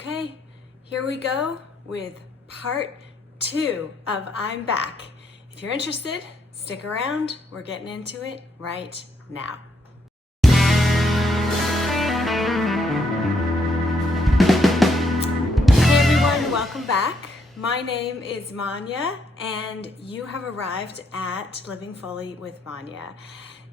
Okay, here we go with part 2 of I'm Back. If you're interested, stick around. We're getting into it right now. Hey everyone, welcome back. My name is Manya and you have arrived at Living Fully with Manya.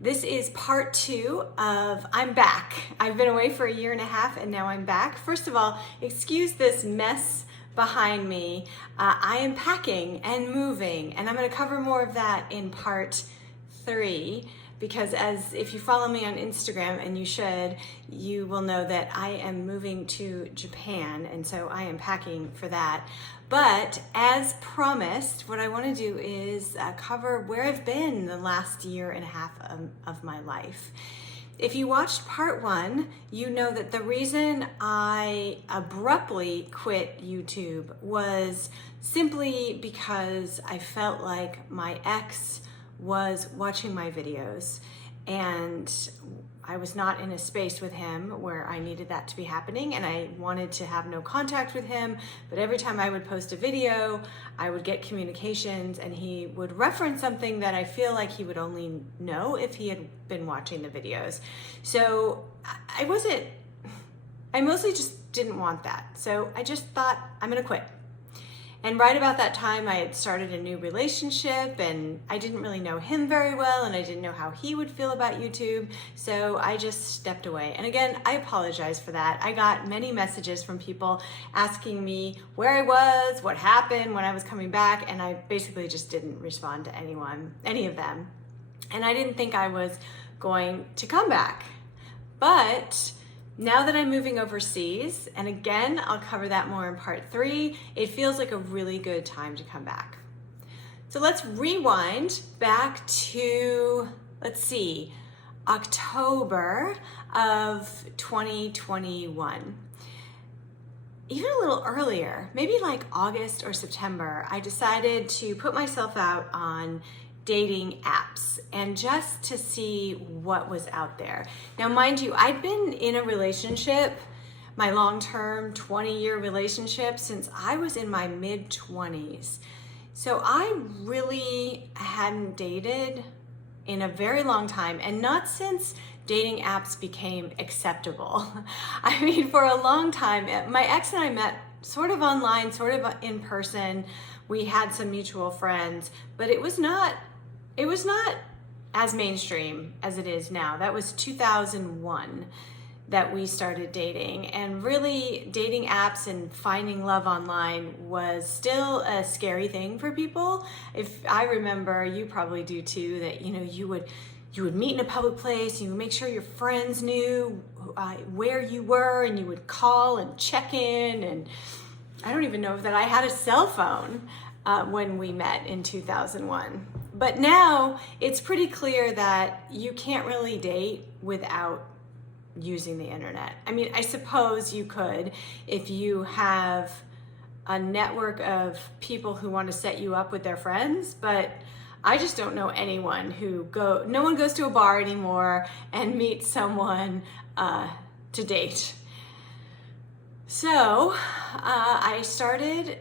This is part 2 of I'm Back. I've been away for a year and a half and now I'm back. First of all, excuse this mess behind me. I am packing and moving, and I'm going to cover more of that in part 3 because if you follow me on Instagram, and you should, you will know that I am moving to Japan, and so I am packing for that. But as promised, what I want to do is cover where I've been the last year and a half of my life. If you watched part 1, you know that the reason I abruptly quit YouTube was simply because I felt like my ex was watching my videos and I was not in a space with him where I needed that to be happening, and I wanted to have no contact with him. But every time I would post a video, I would get communications and he would reference something that I feel like he would only know if he had been watching the videos. So I mostly just didn't want that. So I just thought, I'm gonna quit. And right about that time, I had started a new relationship and I didn't really know him very well and I didn't know how he would feel about YouTube. So I just stepped away. And again, I apologize for that. I got many messages from people asking me where I was, what happened when I was coming back, and I basically just didn't respond to any of them. And I didn't think I was going to come back. But now that I'm moving overseas, and again, I'll cover that more in part 3, it feels like a really good time to come back. So let's rewind back to, October of 2021. Even a little earlier, maybe like August or September, I decided to put myself out on dating apps and just to see what was out there. Now, mind you, I've been in a relationship, my long-term 20-year relationship, since I was in my mid-20s. So I really hadn't dated in a very long time, and not since dating apps became acceptable. I mean, for a long time, my ex and I met sort of online, sort of in person. We had some mutual friends, but it was not as mainstream as it is now. That was 2001 that we started dating, and really dating apps and finding love online was still a scary thing for people. If I remember, you probably do too, that you would meet in a public place, you would make sure your friends knew where you were, and you would call and check in. And I don't even know that I had a cell phone when we met in 2001. But now it's pretty clear that you can't really date without using the internet. I mean, I suppose you could if you have a network of people who want to set you up with their friends, but I just don't know anyone no one goes to a bar anymore and meets someone to date. So I started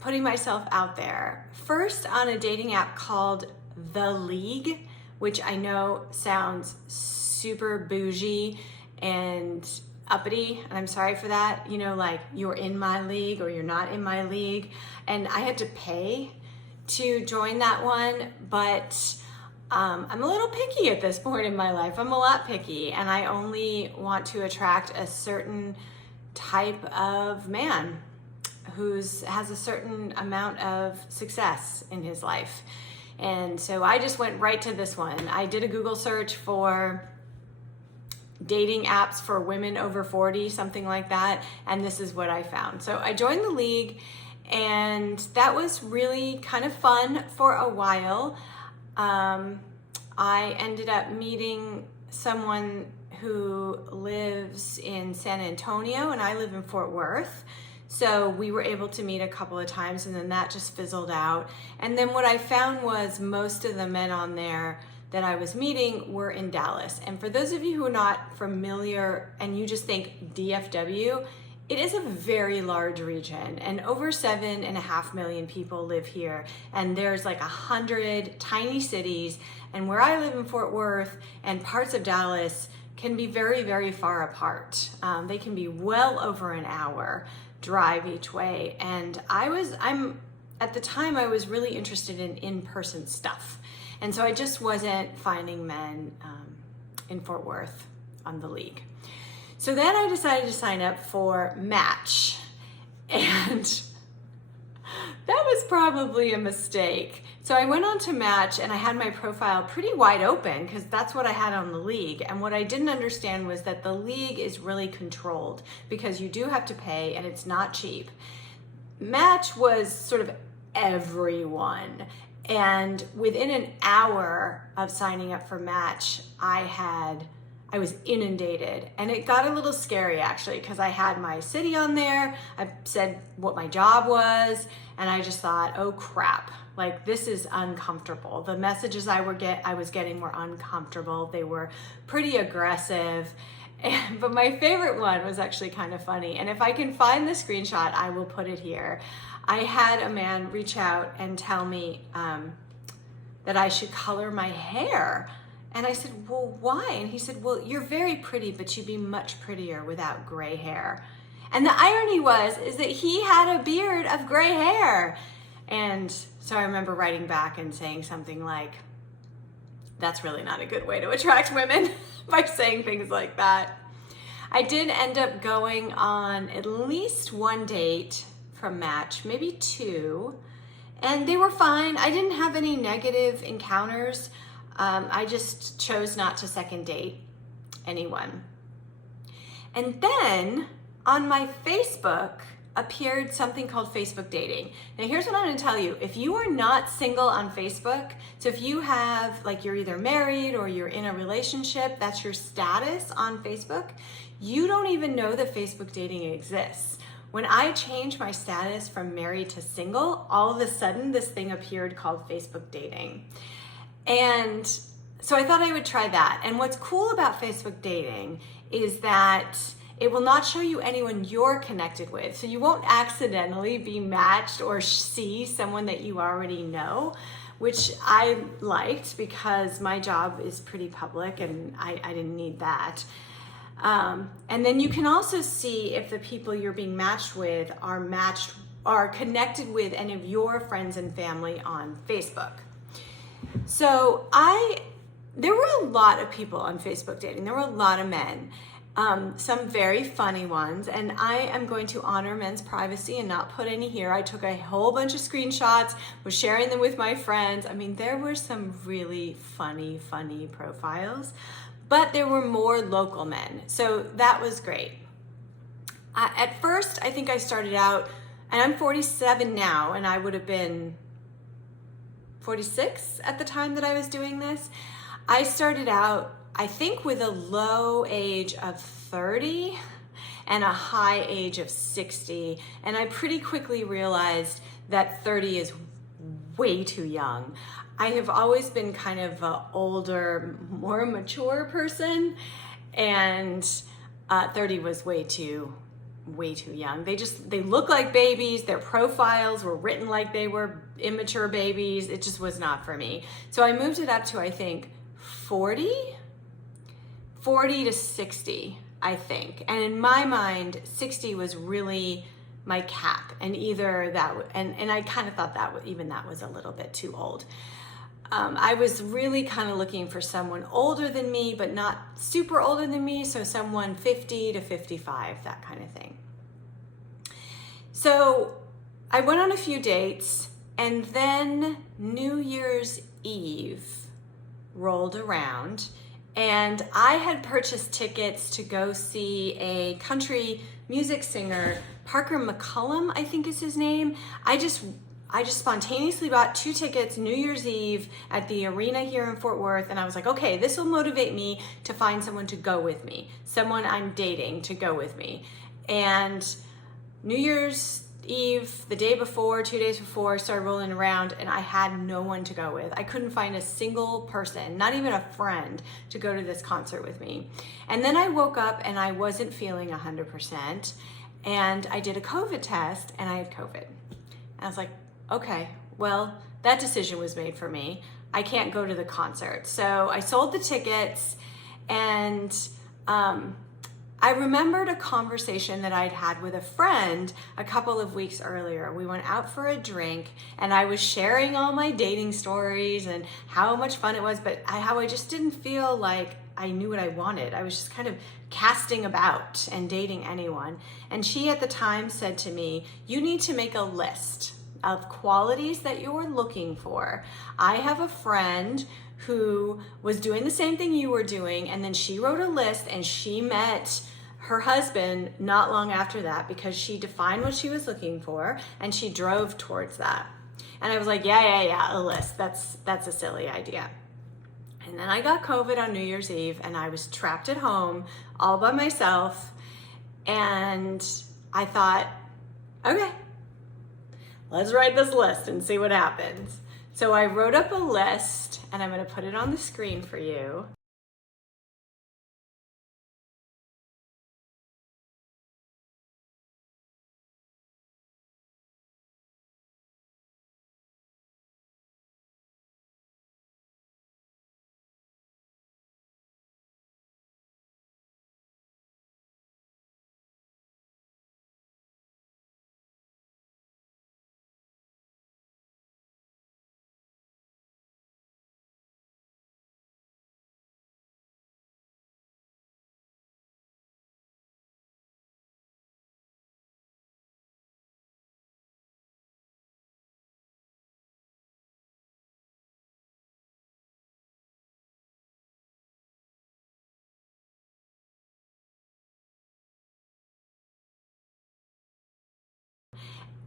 putting myself out there, first on a dating app called The League, which I know sounds super bougie and uppity, and I'm sorry for that. Like you're in my league or you're not in my league. And I had to pay to join that one, but I'm a little picky at this point in my life. I'm a lot picky, and I only want to attract a certain type of man who has a certain amount of success in his life. And so I just went right to this one. I did a Google search for dating apps for women over 40, something like that, and this is what I found. So I joined The League, and that was really kind of fun for a while. I ended up meeting someone who lives in San Antonio, and I live in Fort Worth. So we were able to meet a couple of times, and then that just fizzled out. And then what I found was most of the men on there that I was meeting were in Dallas. And for those of you who are not familiar and you just think DFW, it is a very large region, and over 7.5 million people live here, and there's like 100 tiny cities, and where I live in Fort Worth and parts of Dallas can be very, very far apart. They can be well over an hour drive each way, and at the time I was really interested in in-person stuff, and so I just wasn't finding men in Fort Worth on the League. So then I decided to sign up for Match, and that was probably a mistake. So I went on to Match, and I had my profile pretty wide open because that's what I had on the League. And what I didn't understand was that the League is really controlled because you do have to pay, and it's not cheap. Match was sort of everyone. And within an hour of signing up for Match, I was inundated, and it got a little scary actually, because I had my city on there. I said what my job was, and I just thought, oh crap, like this is uncomfortable. The messages I was getting were uncomfortable. They were pretty aggressive. But my favorite one was actually kind of funny, and if I can find the screenshot, I will put it here. I had a man reach out and tell me that I should color my hair. And I said, well, why? And he said, well, you're very pretty, but you'd be much prettier without gray hair. And the irony is that he had a beard of gray hair. And so I remember writing back and saying something like, that's really not a good way to attract women by saying things like that. I did end up going on at least one date from Match, maybe two, and they were fine. I didn't have any negative encounters. I just chose not to second date anyone. And then on my Facebook appeared something called Facebook dating. Now here's what I'm gonna tell you. If you are not single on Facebook, so if you have, like you're either married or you're in a relationship, that's your status on Facebook, you don't even know that Facebook dating exists. When I changed my status from married to single, all of a sudden this thing appeared called Facebook dating. And so I thought I would try that. And what's cool about Facebook dating is that it will not show you anyone you're connected with. So you won't accidentally be matched or see someone that you already know, which I liked because my job is pretty public and I didn't need that. And then you can also see if the people you're being matched with are connected with any of your friends and family on Facebook. So there were a lot of people on Facebook dating. There were a lot of men, some very funny ones, and I am going to honor men's privacy and not put any here. I took a whole bunch of screenshots, was sharing them with my friends. I mean, there were some really funny profiles, but there were more local men, so that was great. At first, I think I started out, and I'm 47 now, and I would have been 46 at the time that I was doing this. I started out, I think, with a low age of 30 and a high age of 60. And I pretty quickly realized that 30 is way too young. I have always been kind of an older, more mature person, and 30 was way too young. They look like babies. Their profiles were written like they were immature babies. It just was not for me. So I moved it up to, I think, 40 to 60, I think. And in my mind, 60 was really my cap, and either that, and I kind of thought that was a little bit too old. I was really kind of looking for someone older than me, but not super older than me, so someone 50 to 55, that kind of thing. So I went on a few dates, and then New Year's Eve rolled around, and I had purchased tickets to go see a country music singer, Parker McCollum, I think is his name. I just spontaneously bought 2 tickets New Year's Eve at the arena here in Fort Worth, and I was like, okay, this will motivate me to find someone to go with me, someone I'm dating to go with me. And New Year's Eve, the day before, 2 days before, started rolling around, and I had no one to go with. I couldn't find a single person, not even a friend, to go to this concert with me. And then I woke up and I wasn't feeling 100%. and I did a COVID test and I had COVID. And I was like, okay, well, that decision was made for me. I can't go to the concert. So I sold the tickets, and I remembered a conversation that I'd had with a friend a couple of weeks earlier. We went out for a drink and I was sharing all my dating stories and how much fun it was, but how I just didn't feel like I knew what I wanted. I was just kind of casting about and dating anyone. And she at the time said to me, you need to make a list of qualities that you're looking for. I have a friend who was doing the same thing you were doing, and then she wrote a list and she met her husband not long after that because she defined what she was looking for and she drove towards that. And I was like, yeah, a list. That's a silly idea. And then I got COVID on New Year's Eve and I was trapped at home all by myself, and I thought, okay, let's write this list and see what happens. So I wrote up a list, and I'm going to put it on the screen for you.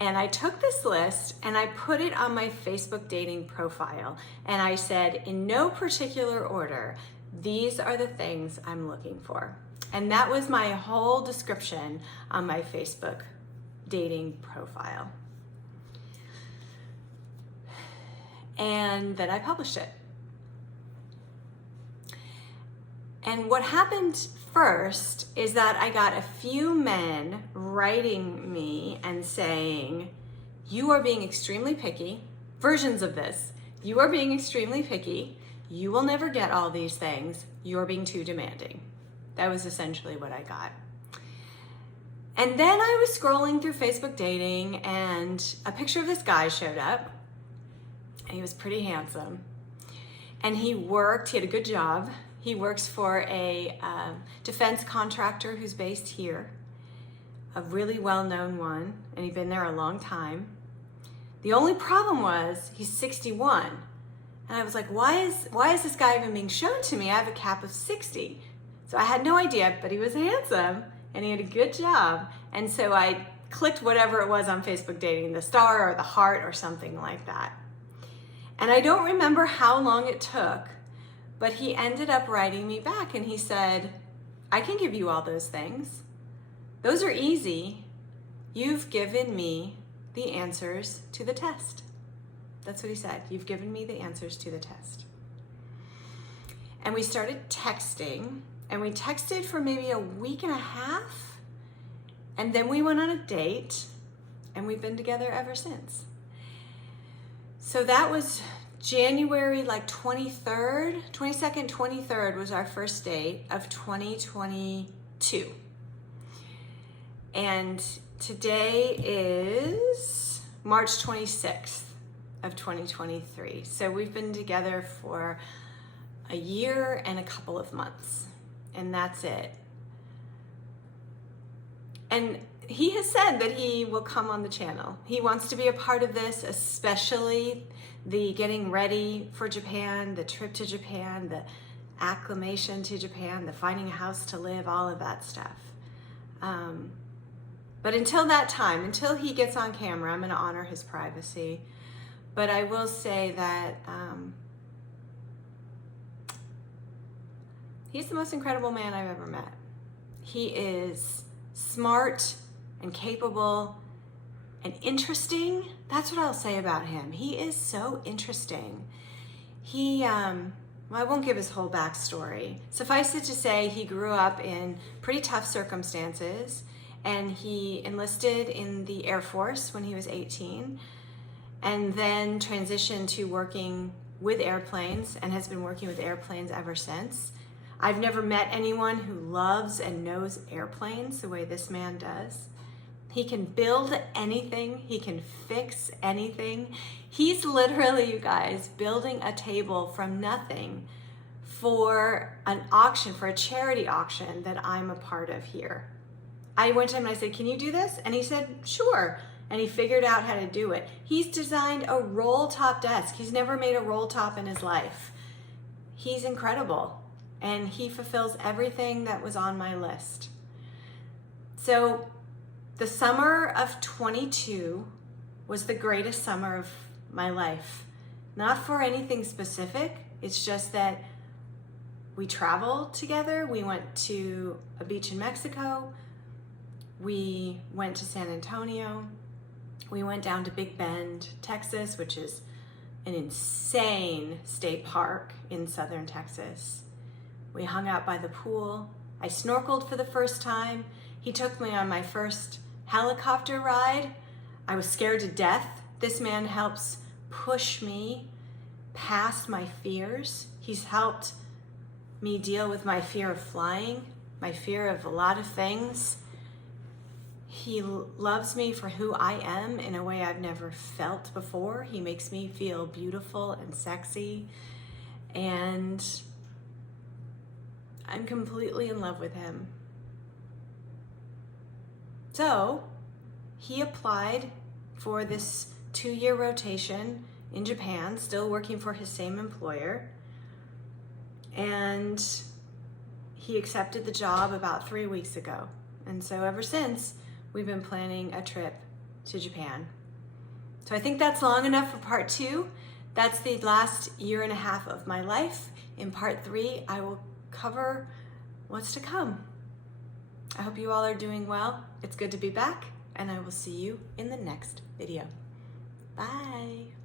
And I took this list and I put it on my Facebook dating profile. And I said, in no particular order, these are the things I'm looking for. And that was my whole description on my Facebook dating profile. And then I published it. And what happened first is that I got a few men writing me and saying, you are being extremely picky. Versions of this. You are being extremely picky. You will never get all these things. You're being too demanding. That was essentially what I got. And then I was scrolling through Facebook dating and a picture of this guy showed up. And he was pretty handsome. And he had a good job. He works for a defense contractor who's based here, a really well-known one, and he'd been there a long time. The only problem was he's 61. And I was like, why is this guy even being shown to me? I have a cap of 60. So I had no idea, but he was handsome and he had a good job. And so I clicked whatever it was on Facebook dating, the star or the heart or something like that. And I don't remember how long it took, but he ended up writing me back and he said, I can give you all those things. Those are easy. You've given me the answers to the test. That's what he said. You've given me the answers to the test. And we started texting, and we texted for maybe a week and a half. And then we went on a date, and we've been together ever since. So that was January 22nd, 23rd was our first date of 2022. And today is March 26th of 2023. So we've been together for a year and a couple of months, and that's it. And he has said that he will come on the channel. He wants to be a part of this, especially the getting ready for Japan, the trip to Japan, the acclimation to Japan, the finding a house to live, all of that stuff. But until that time, until he gets on camera, I'm going to honor his privacy. But I will say that he's the most incredible man I've ever met. He is smart and capable and interesting. That's what I'll say about him. He is so interesting. I won't give his whole backstory. Suffice it to say, he grew up in pretty tough circumstances, and he enlisted in the Air Force when he was 18, and then transitioned to working with airplanes and has been working with airplanes ever since. I've never met anyone who loves and knows airplanes the way this man does. He can build anything, he can fix anything. He's literally, you guys, building a table from nothing for an auction, for a charity auction that I'm a part of here. I went to him and I said, "Can you do this?" And he said, "Sure." And he figured out how to do it. He's designed a roll top desk. He's never made a roll top in his life. He's incredible. And he fulfills everything that was on my list. So the summer of 22 was the greatest summer of my life. Not for anything specific. It's just that we traveled together. We went to a beach in Mexico. We went to San Antonio. We went down to Big Bend, Texas, which is an insane state park in southern Texas. We hung out by the pool. I snorkeled for the first time. He took me on my first helicopter ride. I was scared to death. This man helps push me past my fears. He's helped me deal with my fear of flying, my fear of a lot of things. He loves me for who I am in a way I've never felt before. He makes me feel beautiful and sexy, and I'm completely in love with him. So he applied for this 2-year rotation in Japan, still working for his same employer, and he accepted the job about 3 weeks ago. And so ever since, we've been planning a trip to Japan. So I think that's long enough for part 2. That's the last 1.5 years of my life. In part 3, I will cover what's to come. I hope you all are doing well. It's good to be back, and I will see you in the next video. Bye.